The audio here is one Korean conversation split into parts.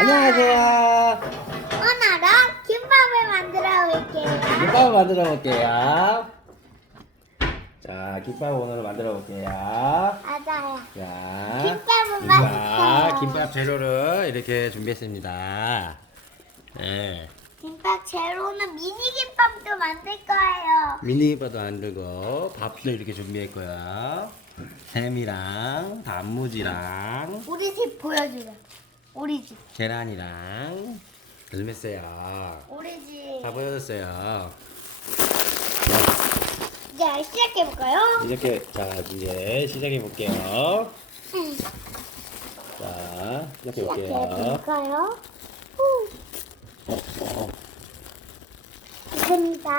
안녕하세요. 오늘은 김밥을 만들어 볼게요. 김밥을 만들어 볼게요. 자, 김밥 오늘 만들어 볼게요. 맞아요. 자, 김밥을 자, 만들어요. 김밥 재료를 이렇게 준비했습니다. 네. 김밥 재료는 미니 김밥도 만들 거예요. 미니밥도 만들고 밥도 이렇게 준비했고요. 햄이랑 단무지랑 우리 집 보여주자. 집. 계란이랑 준비했어요. 우리 집. 다 보여줬어요. 이제 시작해 볼까요? 이렇게 자 이제 시작해 볼게요. 응. 자 시작해 시작해 볼게요. 볼까요? 후. 됩니다.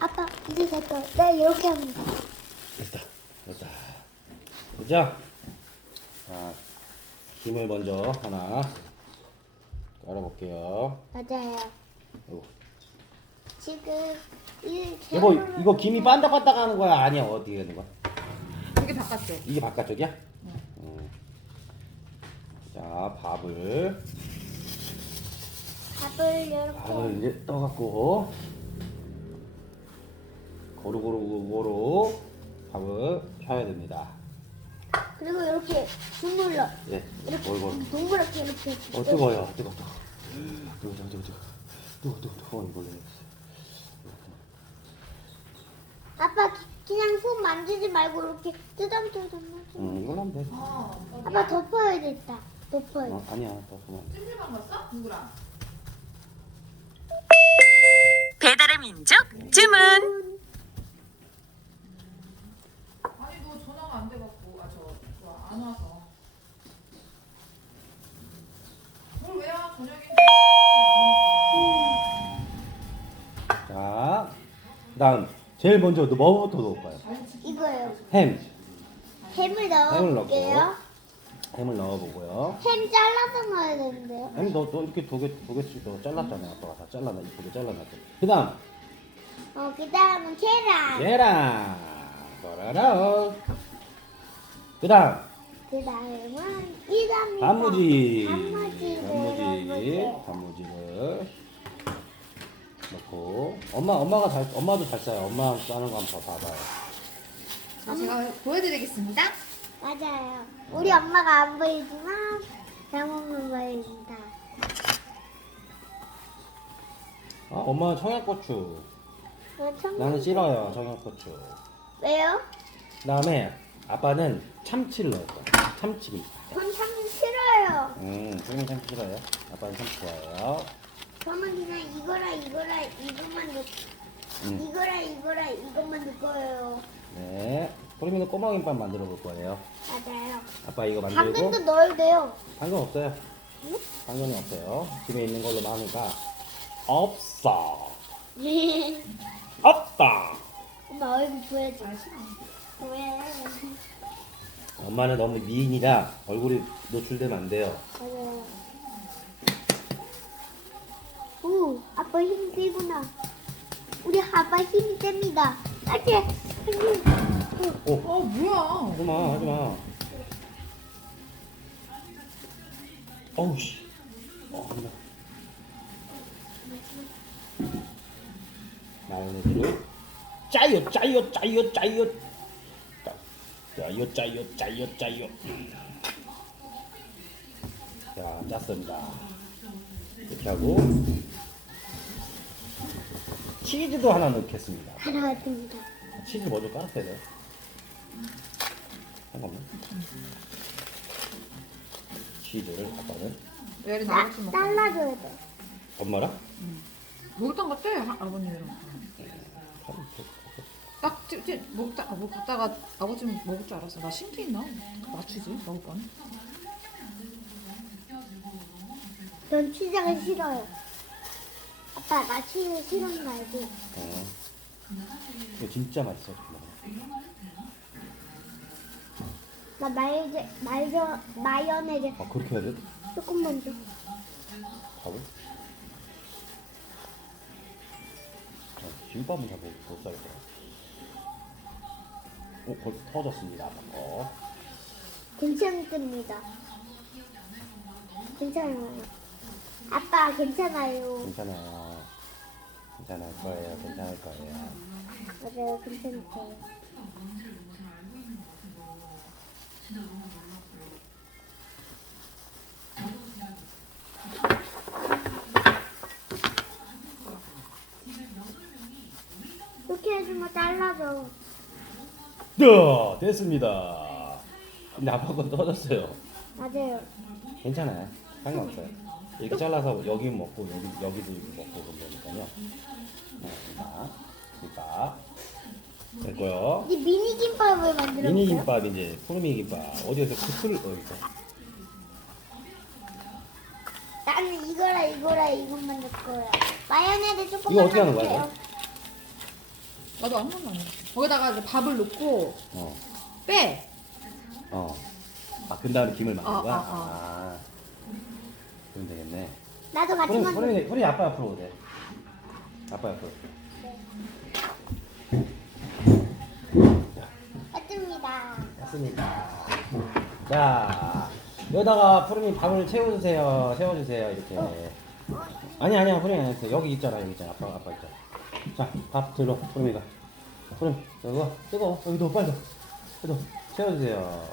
아빠 이제 됐어. 네 이렇게 합니다. 됐다 됐다. 그죠? 자 김을 먼저 하나 깔아볼게요. 맞아요. 이거. 지금 이 여보 재료를 이거 김이 반짝반짝하는 거야 아니야 어디 있는 거야? 이게 바깥쪽. 이게 바깥쪽이야? 음. 자 밥을 밥을 이렇게 밥을 이제 떠갖고 고루고루고루 밥을 펴야 됩니다. 그리고 이렇게 주물러 네. 예, 이렇게 얼굴. 동그랗게 이렇게 어 뜨거워요. 뜨거 뜨거. 뜨거 뜨거 뜨거 뜨거. 뜨거 뜨거 뜨거. 이걸로 해야겠어. 아빠 그냥 손 만지지 말고 이렇게 뜨덤뜨덤 만져. 음 이걸로 하면 돼. 아빠 덮어야겠다. 덮어야 어, 아니야. 더 그만. 찜질방 갔어? 누구랑? 배달의 민족 주문 자, 그다음 제일 먼저 너 뭐부터 넣을 거야? 이거예요 햄, 햄을 햄을 넣어볼게요 넣고. 햄을 넣어보고요. 햄 잘라서 넣어야 되는데요 햄 너, 너 이렇게 두 개, 두 개씩 너 잘랐잖아, 아빠가 다 잘라놔, 이쁘게 잘라놨어. 그다음 어, 그 다음은 계란 계란, 도라라. 그다음 그 다음은 이답니다 단무지, 단무지, 넣어볼게요. 단무지를 넣고 엄마 엄마가 잘 엄마도 잘 싸요. 엄마 싸는 거 한번 봐봐요. 자 제가 보여드리겠습니다. 맞아요 우리 엄마가 안 보이지만 장모는 보입니다 아, 엄마는 청양고추, 어, 청- 나는 싫어요 청양고추. 왜요? 그다음에 아빠는 참치를 넣을 거야. 참치. 전참 싫어요 음, 형님 참치 싫어요. 아빠는 참치 좋아해요. 저는 그냥 이거라 이거라 이것만 넣 음. 이거라 이거라 이것만 넣을 거예요. 네. 그러면 꼬마김밥 만들어 볼 거예요. 맞아요. 아빠 이거 만들고 당근도 넣어야 돼요. 당근 없어요. 응? 당근이 없어요. 집에 있는 걸로 많으니까 없어. 없다. 엄마 얼굴 보여줘. 왜? 엄마는 너무 미인이라 얼굴이 노출되면 안 돼요. 맞아요. 오, 아빠 힘 세구나. 우리 아빠 힘이 셉니다. 아기, 아기. 오, 어 뭐야? 하지 마, 하지 마. 어우 씨. 어, 한다. 마요네즈를 짜요, 짜요, 짜요, 짜요. 짜- 짜요, 짜요, 짜요, 짜요. 자, 짰습니다. 이렇게 하고 치즈도 하나 넣겠습니다. 하나 같습니다. 치즈 먼저 깔았어야 돼요. 잠깐만. 치즈를 아빠는 얘를 나. 잘라줘야 돼. 엄마랑 목욕탕 갔대 아- 아버님이랑. 딱 찌, 찌, 먹다 아, 먹다가 아버지는 먹을 줄 알았어. 나 신기했나? 맞추지 먹을 건. 전 치즈가 싫어요. 아빠, 나 치즈 싫은 거 알지? 어. 이거 진짜 맛있어 정말. 나 마요제, 마요, 마요네즈 아 그렇게 해야 돼? 조금만 줘. 밥을? 어, 김밥은 잘못 못 살겠다. 어 벌써 터졌습니다 거. 괜찮습니다. 괜찮아요. 아빠 괜찮아요. 괜찮아요. 괜찮을 거예요. 괜찮을 거예요. 맞아요, 괜찮대요. 이렇게 해주면 잘라줘. 네, 됐습니다. 근데 아빠 건 떨어졌어요. 맞아요. 괜찮아요. 상관없어요. 이렇게 잘라서 여기 먹고 여기 여기도 먹고. 네, 자, 김밥 됐고요. 이 미니 김밥을 만들어 미니 볼까요? 김밥 이제 푸르미 김밥 어디에서 그풀 어디서? 나는 이거라 이거라 이것만 넣을 거야. 마요네즈 조금만 이거 어떻게 하는 거야, 넣을게요. 나도 한 번만 해. 거기다가 이제 밥을 넣고 어, 빼. 어. 아, 그 다음에 김을 만든 어, 거야? 어, 어. 아, 그럼 되겠네. 나도 같이 만들. 푸르미, 푸르미 아빠 앞으로 오세요. 아빠 앞으로. 맞습니다. 됐습니다. 자, 여기다가 푸르미 밥을 채워주세요. 채워주세요. 이렇게. 아니, 아니야. 푸르미 아니야. 여기 있잖아. 여기 있잖아. 아빠, 아빠 있잖아. 자, 밥 들어. 푸르미가. 푸르미, 이거 뜨거워. 여기 너 빨리 더. 또 채워주세요.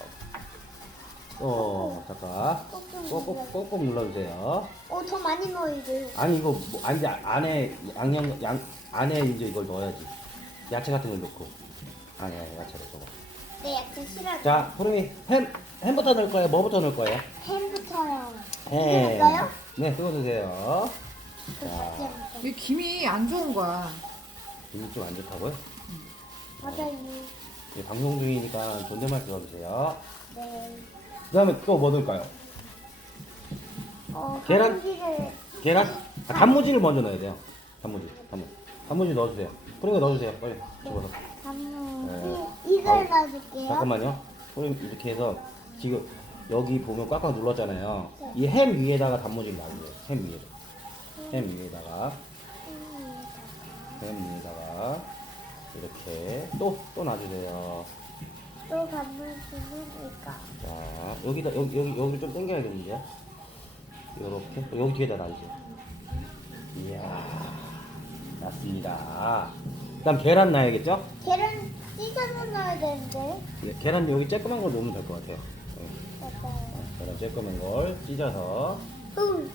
또, 잠깐. 꼭꼭 꼭꼭 눌러주세요. 어, 더 많이 넣어야 돼. 아니 이거 뭐, 아니 이제 안에 양념 양 안에 이제 이걸 넣어야지. 야채 같은 걸 넣고. 아니 아니 야채를 저거. 네, 약간 싫어. 자, 푸르미 햄 햄부터 넣을 거예요. 뭐부터 넣을 거예요? 햄부터요. 햄. 넣을까요? 네, 뜯어주세요. 그 자. 같이 해볼게요. 이 김이 안 좋은 거야. 김이 좀안 좋다고요? 맞아요. 예, 방송 중이니까 존댓말 들어주세요. 네. 그 다음에 또 뭐 넣을까요? 어, 계란? 계란기를 계란? 아, 단무지를 먼저 넣어야 돼요. 단무지, 단무지. 단무지 넣어주세요. 푸르미 넣어주세요. 빨리 집어서. 단무지 이걸 넣어줄게요. 잠깐만요. 푸르미 이렇게 해서 지금 여기 보면 꽉꽉 눌렀잖아요. 이햄 위에다가 단무지를 놔주세요. 햄 위에. 햄 위에다가 음, 햄 위에다가 이렇게 또 또 놔주세요. 또 단무지는 이거. 자 여기다 여기 여기 여기 좀 당겨야겠는데요. 요렇게 여기 뒤에다 놔주세요. 이야 놨습니다. 그 다음 계란 놔야겠죠? 계란 찢어서 넣어야 되는데. 네, 계란 여기 쬐끄만 걸 넣으면 될 것 같아요. 네, 맞아요. 계란 쬐끄만 걸 찢어서 으,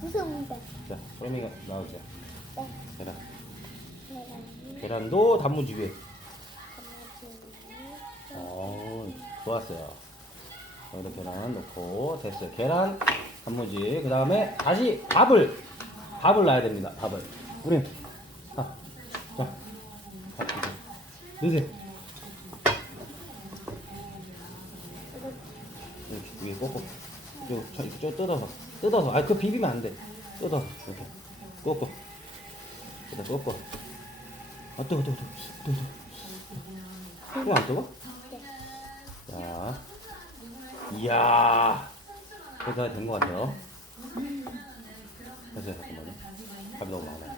무서운데. 자 소름이가 놔주세요. 네, 계란 계란. 계란도 단무지 위에. 어 좋았어요. 여기다 계란 넣고 됐어요. 계란 단무지 그 다음에 다시 밥을 밥을 넣어야 됩니다. 밥을 우리 밥. 자, 밥 넣으세요. 이렇게 위에 꼭꼭 저, 저, 저 뜯어서 뜯어서 아 그 비비면 안 돼. 뜯어 이렇게 꼭꼭 일단 꼭꼭 아 뜨거 뜨거 뜨거 뜨거 뜨거 안 뜨거? 자, 이야, 그래서 된것 같아요. 됐어요, 잠깐만요. 밥이 너무 많아요.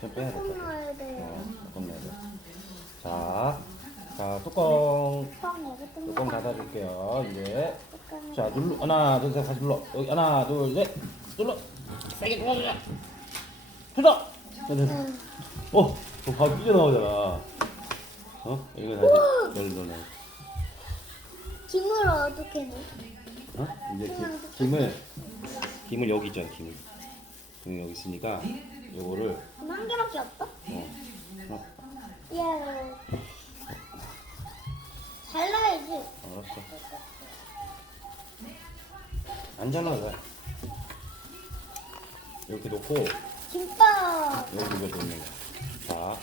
좀 빼야 꼭될것 같아요. 넣어야 돼요. 어, 조금 넣어야 돼. 자, 자, 뚜껑, 뚜껑 내고 뚜껑 뜯는 닫아줄게요, 이제. 뚜껑. 자, 눌러, 하나, 둘, 셋, 다시 눌러. 여기 하나, 둘, 셋, 눌러. 세게 눌러주자. 뜯어! 응. 어, 어, 밥 삐져 나오잖아. 어? 이거 다시 열어놓네. 김을 어떻게 넣어? 어? 이제 김, 김을 김을 여기 있잖아 김을 김이 여기 있으니까 요거를 그럼 한 개밖에 없어? 어, 어 예. 잘라야지. 알았어 안 잘라도 돼 이렇게 놓고 김밥. 여기 이거 놓는 거 자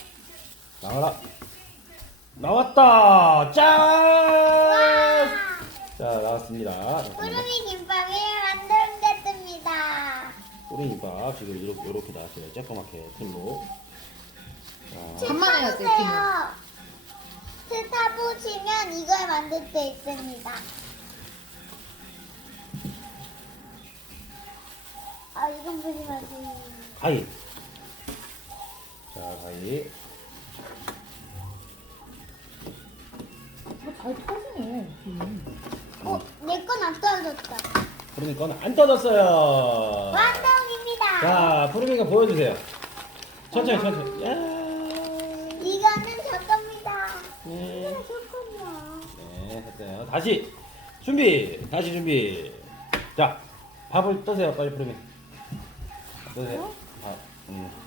나와라 나왔다 짠! 자 나왔습니다. 구름이 김밥이 완성됐습니다. 꼬리김밥 지금 이렇게, 이렇게 나왔어요 쬐끄맣게 틀로 자, 한만 해야 돼, 보세요. 스타 보시면 이걸 만들 때 있습니다. 아 이건 보지 마세요. 가위. 자, 가위. 이거 잘 터지네. 어, 내 건 안 떨어졌다. 푸르미 거는 안 떠졌어요. 완성입니다. 자, 푸르미가 보여주세요. 천천히, 천천히. 야. 이거는 저 겁니다. 네. 이거 저 거야. 네, 했어요. 다시 준비. 다시 준비. 자, 밥을 떠세요, 빨리 푸르미. 떠세요. 밥. 음.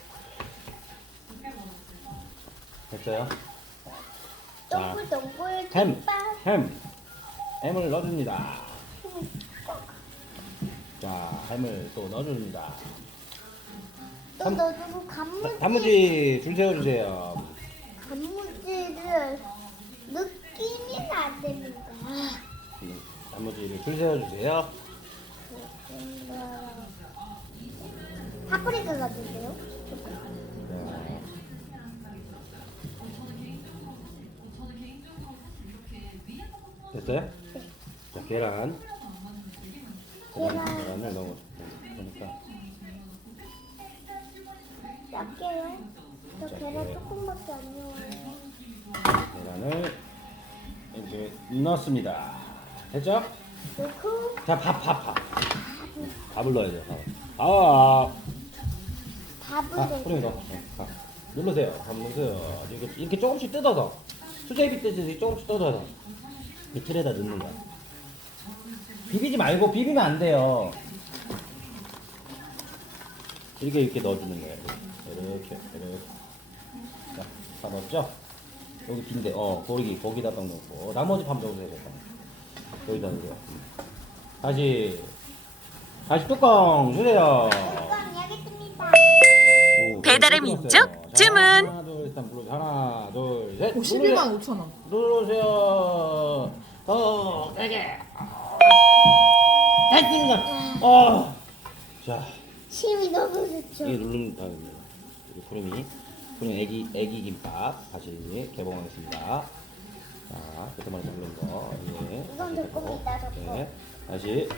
됐어요? 자, 동글 동글 햄. 햄, 햄을 넣어줍니다. 자, 햄을 또 넣어줍니다. 또 단- 넣어주고 단무지. 단무지 줄 세워주세요. 단무지를 느끼면 안 됩니다. 음, 단무지를 줄 세워주세요. 파프리카 같은데요? 자, 됐어요? 자, 계란. 계란, 계란. 계란을 넣어. 그러니까 몇 개요? 저 자, 계란 네. 조금밖에 안 넣어요. 계란을 이렇게 넣습니다. 됐죠? 넣고 자, 밥, 밥, 밥. 밥을 넣어야 돼요. 밥. 아, 밥을 아, 뿌리 넣어. 네, 밥. 누르세요. 밥 누르세요. 이렇게, 이렇게 조금씩 뜯어서 수제비 뜯듯이 조금씩 뜯어서 이 틀에다 넣는 거야. 비비지 말고 비비면 안 돼요. 이렇게 이렇게 넣어주는 거예요. 이렇게 이렇게. 자, 다 넣었죠? 여기 빈대. 어, 고기 거기다 딱 넣고 나머지 밥 넣으세요. 일단. 여기다 넣으세요. 다시 다시 뚜껑 주세요. 뚜껑 여기 있습니다. 오, 배달의 잘 민족 주문. 하나 둘 일단 불러 하나 둘 셋. 51만 5천 원. 누르세요. 더 세게 됐습니다. 어. 자. 침이 너무 좋죠. 이게 누른 다음에 우리 푸름이 푸름 애기 애기 김밥 다시 개봉하겠습니다. 자 그때만 누른 거. 예. 이건 제 겁니다, 저 거. 네. 다시.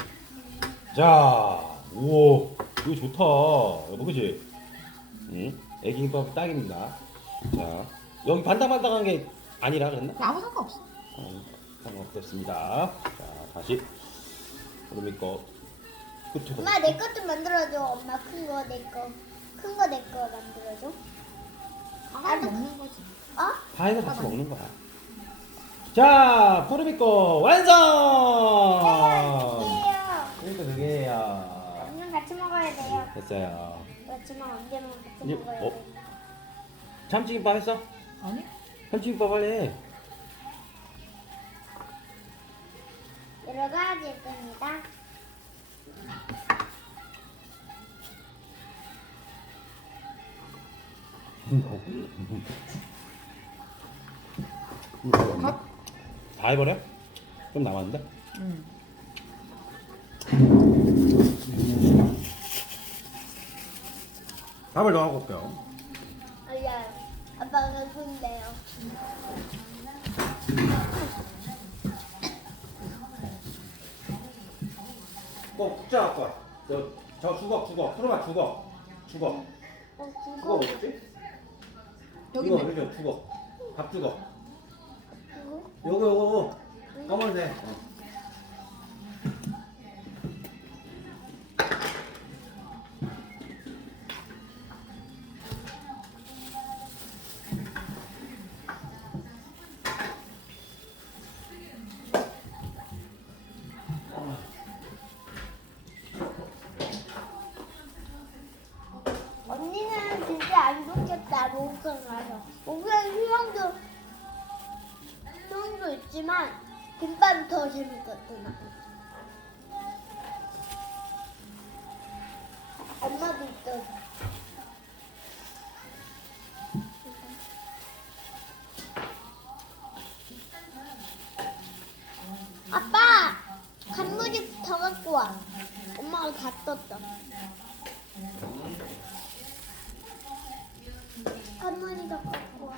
자 우와. 이거 좋다. 여보 그지 응? 애기 김밥 딱입니다 자 여기 반짝반짝한 게 아니라 그랬나 아무 상관없어. 어, 상관없습니다 자 다시 푸름이 거 끝에 엄마 내것좀 만들어줘. 엄마 큰 거 내 거. 큰 거 내 거 만들어줘. 아, 먹는 거지. 어? 다 해서 같이 먹는 거야. 자, 푸르미 거 완성! 이게요. 그러니까. 언니랑 같이 먹어야 돼요. 됐어요. 그렇지만 언제만 같이 이제 먹어야 어? 돼요. 참치김밥 했어? 아니? 참치김밥 해. 여러 가지 있습니다. 밥? 다 해버려? 좀 남았는데? 응. 밥을 넣어갖고 올게요. 알려요. 아빠가 손대요. 꼭 국자 갖고 와. 너, 저 주걱 주걱 풀어봐 주걱 주걱 어, 주걱 그거 뭐지? 여기 이거 있네. 이렇게 주걱 밥 주걱 요거 요거 요거 검은색 어. 안 좋겠다 목욕탕 가서 목욕탕 휴양도 휴양도 있지만 김밥이 더 재밌거든 엄마도 있어 아빠 단무지 더 갖고 와. 엄마가 다 떴다. 할머니가 갖고 와.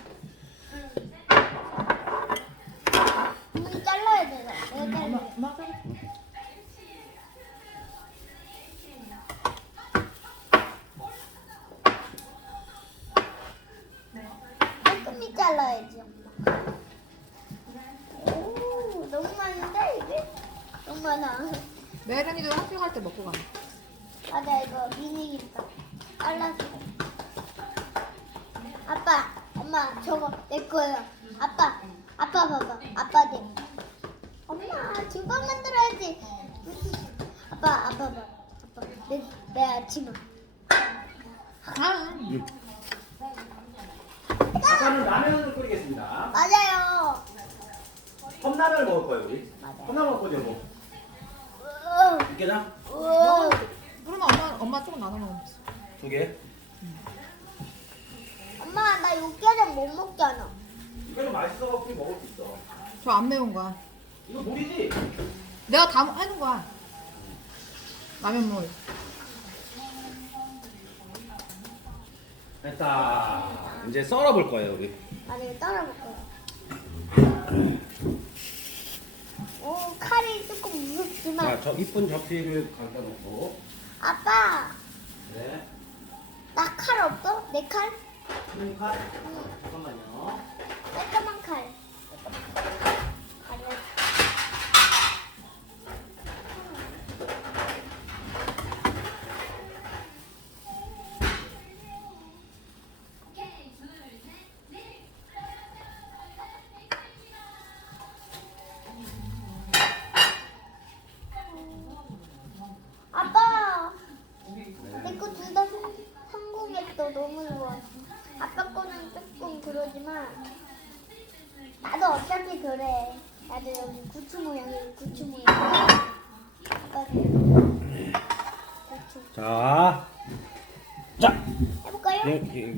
할머니 잘라야 돼. 내가 잘라. 엄마. 조금이 잘라야지. 엄마. 오, 너무 많은데 이게? 너무 많아. 메론이도 학교 갈 때 먹고 가. 맞아 이거 미니김밥 잘랐어. 아빠, 엄마 저거 내 거예요. 아빠, 아빠 봐봐. 아빠 내. 엄마 김밥 만들어야지. 아빠, 아빠 봐. 아빠 내, 내 아침아. 아. 아빠는 라면을 끓이겠습니다. 맞아요. 컵라면을 먹을 먹을 거죠 뭐. 으. 그러면 엄마 엄마 조금 나눠 됐어. 두 개. 엄마 나 육개장 못 먹잖아. 이거 좀 맛있어 갖고 먹을 수 있어. 저 안 매운 거야. 이거 물이지? 내가 다 해놓은 거야. 라면 물. 됐다. 이제 썰어볼 거예요 우리. 아 내가 따라볼 거야. 오 칼이 조금 무섭지만 자, 저 이쁜 접시를 갖다 놓고. 아빠 네. 나 칼 없어? 내 칼? 큰 칼. 잠깐만요. 깔끔한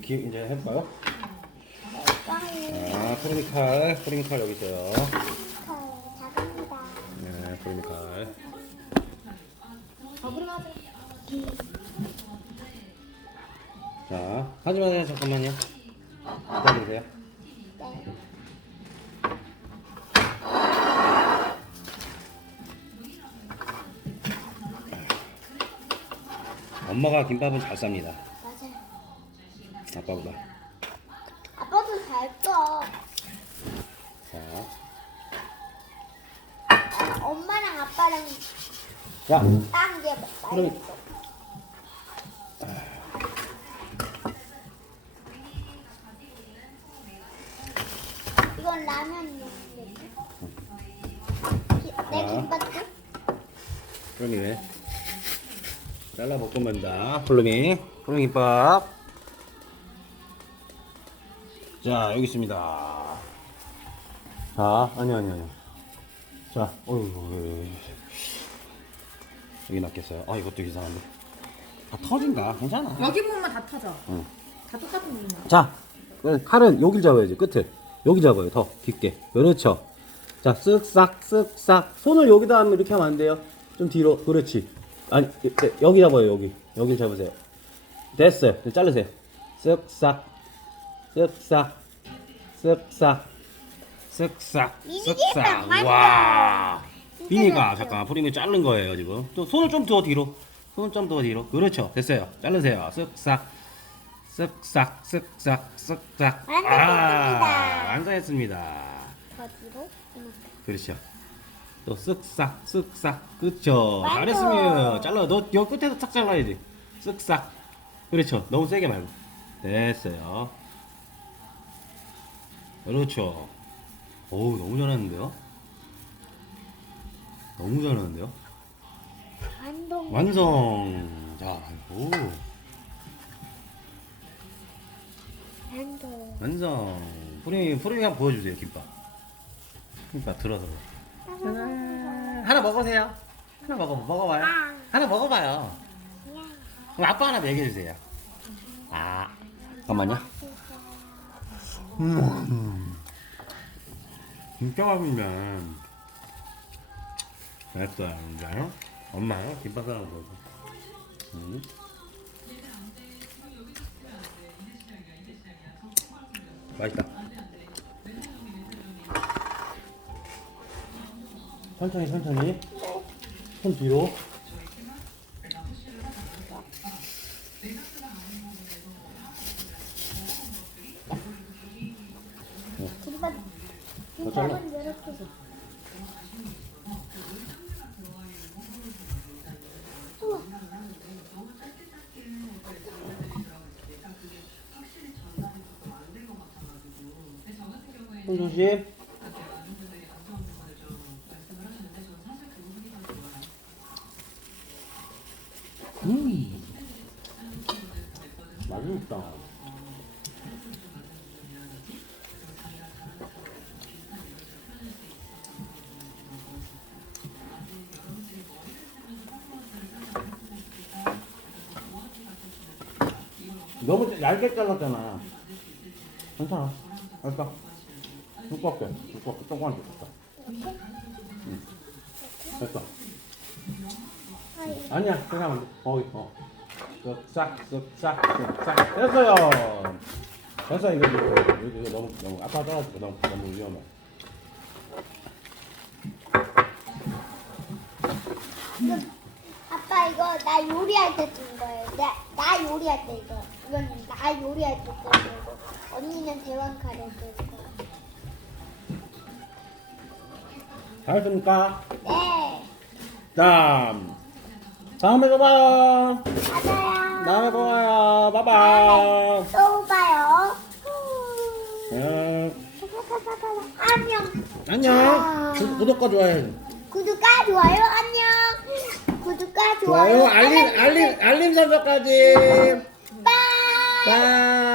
기, 기, 이제 해볼까요? 네, 아, 프리미 칼. 프리미 칼 여기 있어요. 네, 프리미 칼. 아 그럼 하자. 자, 하지 마세요. 잠깐만요. 기다리세요. 네. 엄마가 김밥은 잘 쌉니다. 아빠보다. 아빠도 잘 떠. 자. 엄마랑 아빠랑 자, 딴게 그럼 맛있어 이건 라면이었는데 기- 내 자. 김밥도? 그럼 이래. 잘라 볶음면다. 폴로미. 폴로미 김밥. 자, 여기 있습니다. 자, 아니, 아니, 아니. 자, 어이구. 여기 놨겠어요. 아, 이것도 이상한데. 다 터진다. 괜찮아. 여기 부분만 다 타자. 응. 다 똑같은 부분만. 자, 칼은 여길 잡아야지, 끝을. 여기 잡아요, 더 깊게. 그렇죠. 자, 쓱싹, 쓱싹. 손을 여기다 하면 이렇게 하면 안 돼요. 좀 뒤로. 그렇지. 아니, 예, 예, 여기 잡아요, 여기. 여길 잡으세요. 됐어요. 이제 자르세요. 쓱싹, 쓱싹, 쓱싹, 쓱싹, 쓱싹. 와. 진짜 비니가 잘했어요. 잠깐 프림이 자른 거예요, 지금. 또 손을 좀 더 뒤로. 손을 좀 더 뒤로. 그렇죠. 됐어요. 자르세요. 쓱싹. 쓱싹 쓱싹 쓱싹 완성했습니다. 아, 완성했습니다 어디로? 이만큼. 그렇죠 또 쓱싹 쓱싹 그쵸 완성. 잘했으면 잘라 너여 끝에서 탁 잘라야지 쓱싹 그렇죠 너무 세게 말고 됐어요 그렇죠 어우 너무 잘하는데요 너무 잘하는데요 완동. 완성 자 오. 완동. 완성. 프림이 프림이 한번 보여주세요 김밥. 김밥 들어서. 하나 먹으세요. 하나 먹어 먹어봐요. 하나 먹어봐요. 그럼 아빠 하나 먹여 주세요. 아 잠깐만요. 음. 맛있네. 맛있어요, 진짜요? 엄마 김밥 거. 음. 맛있다. 천천히 천천히. 손 뒤로. 맛있다. 너무 얇게 잘랐잖아. 괜찮아. 알까? 두껍게, 두껍게, 조금만 줬다. 응. 됐어. 아니야, 잠깐만. 거기, 어. 쓱싹, 쓱싹, 쓱싹. 됐어요. 됐어, 이거, 이거, 이거, 너무, 너무, 아빠 떨어지고 너무, 너무 위험해. 아빠 이거 나 요리할 때 준 거예요. 나, 나 요리할 때 이거. 이건 나 요리할 때 거고 언니는 대왕 카레 쓸 거. 잘했습니까? 네. 자, 다음에 또 봐요. 맞아요. 다음에 또 봐요. 바이바이. 또 봐요. 음, 안녕. 안녕. 구- 구독과 좋아요. 구독과 좋아요 안녕. 구독과 좋아요 좋아요, 알림, 알림, 알림 설정까지. 빠이. 바이.